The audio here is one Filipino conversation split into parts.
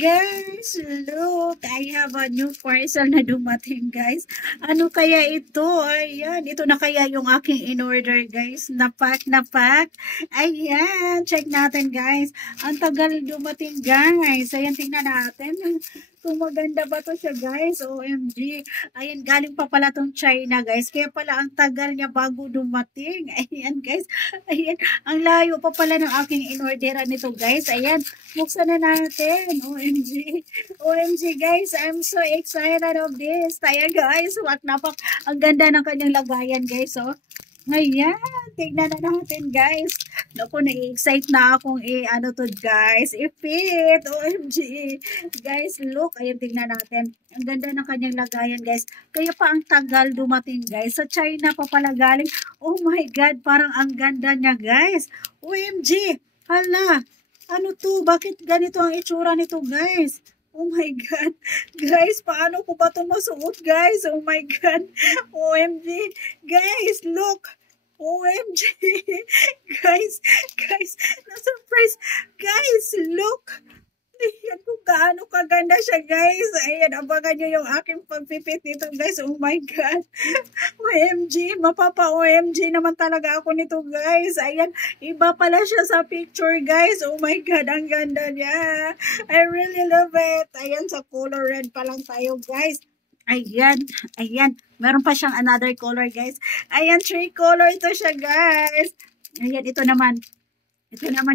Guys, look, I have a new parcel na dumating, guys. Ano kaya ito? Ayan, ito na kaya yung aking in-order, guys. Napak. Ayan, check natin, guys. Ang tagal dumating, guys. Ayan, tingnan natin kung maganda ba to siya, guys. OMG. Ayan, galing pa pala tong China, guys. Kaya pala ang tagal niya bago dumating. Ayan, guys. Ayan, ang layo pa pala ng aking in-orderan nito, guys. Ayan, buksan na natin. OMG. OMG, guys. I'm so excited of this. Ayan, guys. Napak. Ang ganda ng kanyang lagayan, guys. Oh. Ayan. Tignan na natin, guys. Naku, na-excite na akong ano to, guys. I-fit. OMG. Guys, look. Ayan, tignan natin. Ang ganda ng kanyang lagayan, guys. Kaya pa ang tagal dumating, guys. Sa China pa pala galing. Oh my God. Parang ang ganda niya, guys. OMG. Hala. Ano to? Bakit ganito ang itsura nito, guys? Oh my God. Guys, paano ko ba ito masuot, guys? Oh my God. OMG. Guys, look. OMG. Guys, na-surprise. Guys, look. Ayan kung gaano kaganda siya, guys. Ayan, abangan nyo yung aking pagpipit nito, guys. Oh my God. OMG, mapapa-OMG naman talaga ako nito, guys. Ayan, iba pala siya sa picture, guys. Oh my God, ang ganda niya. I really love it. Ayan, sa color red pa lang tayo, guys. Ayan. Meron pa siyang another color, guys. Ayan, 3 color ito siya, guys. Ayan, ito naman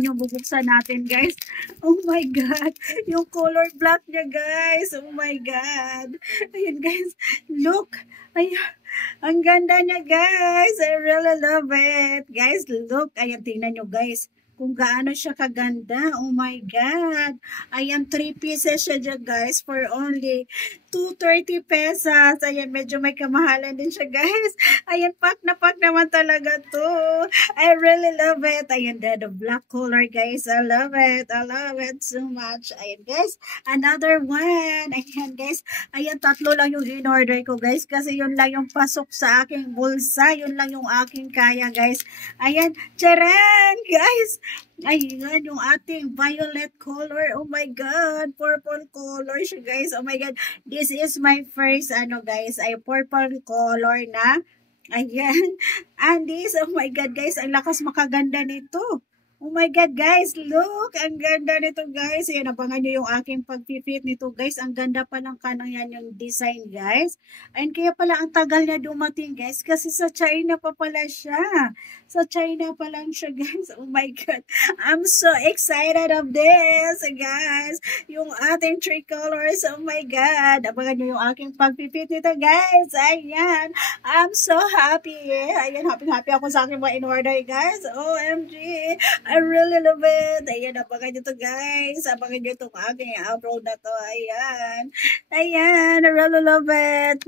yung bubuksan natin, guys. Oh my God. Yung color black niya, guys. Oh my God. Ayan, guys. Look. Ayan. Ang ganda niya, guys. I really love it. Guys, look. Ayan, tingnan nyo, guys. Kung gaano siya kaganda. Oh my God. Ayan, 3 pieces siya dyan, guys. For only 230 pesos. Ayan, medyo may kamahalan din siya, guys. Ayan, pack naman talaga to. I really love it. Ayan, the black color, guys. I love it so much. Ayan, guys. Another one. Ayan, guys. Ayan, 3 lang yung in-order ko, guys. Kasi yun lang yung pasok sa aking bulsa. Yun lang yung aking kaya, guys. Ayan, charan, guys. Ayan, yung ating violet color. Oh my God, purple color siya, guys. Oh my God, this is my first, guys, ay purple color na. Ayan. And this, oh my God, guys, ang lakas makaganda nito. Oh my God, guys, look, ang ganda nito, guys. Ayan, abangan nyo yung aking pagpipit nito, guys. Ang ganda pa ng kanang yan yung design, guys. Ayan, kaya pala ang tagal niya dumating, guys. Kasi sa China pa pala siya. Sa China pa lang siya, guys. Oh my God. I'm so excited of this, guys. Yung ating 3 colors, oh my God. Abangan nyo yung aking pagpipit nito, guys. Ayan. I'm so happy. Ayan, happy ako sa aking mga in-order, guys. OMG. I really love it. Ayan, abangan nyo to, guys. Abangan nyo itong aking upload na to. Ayan. I really love it.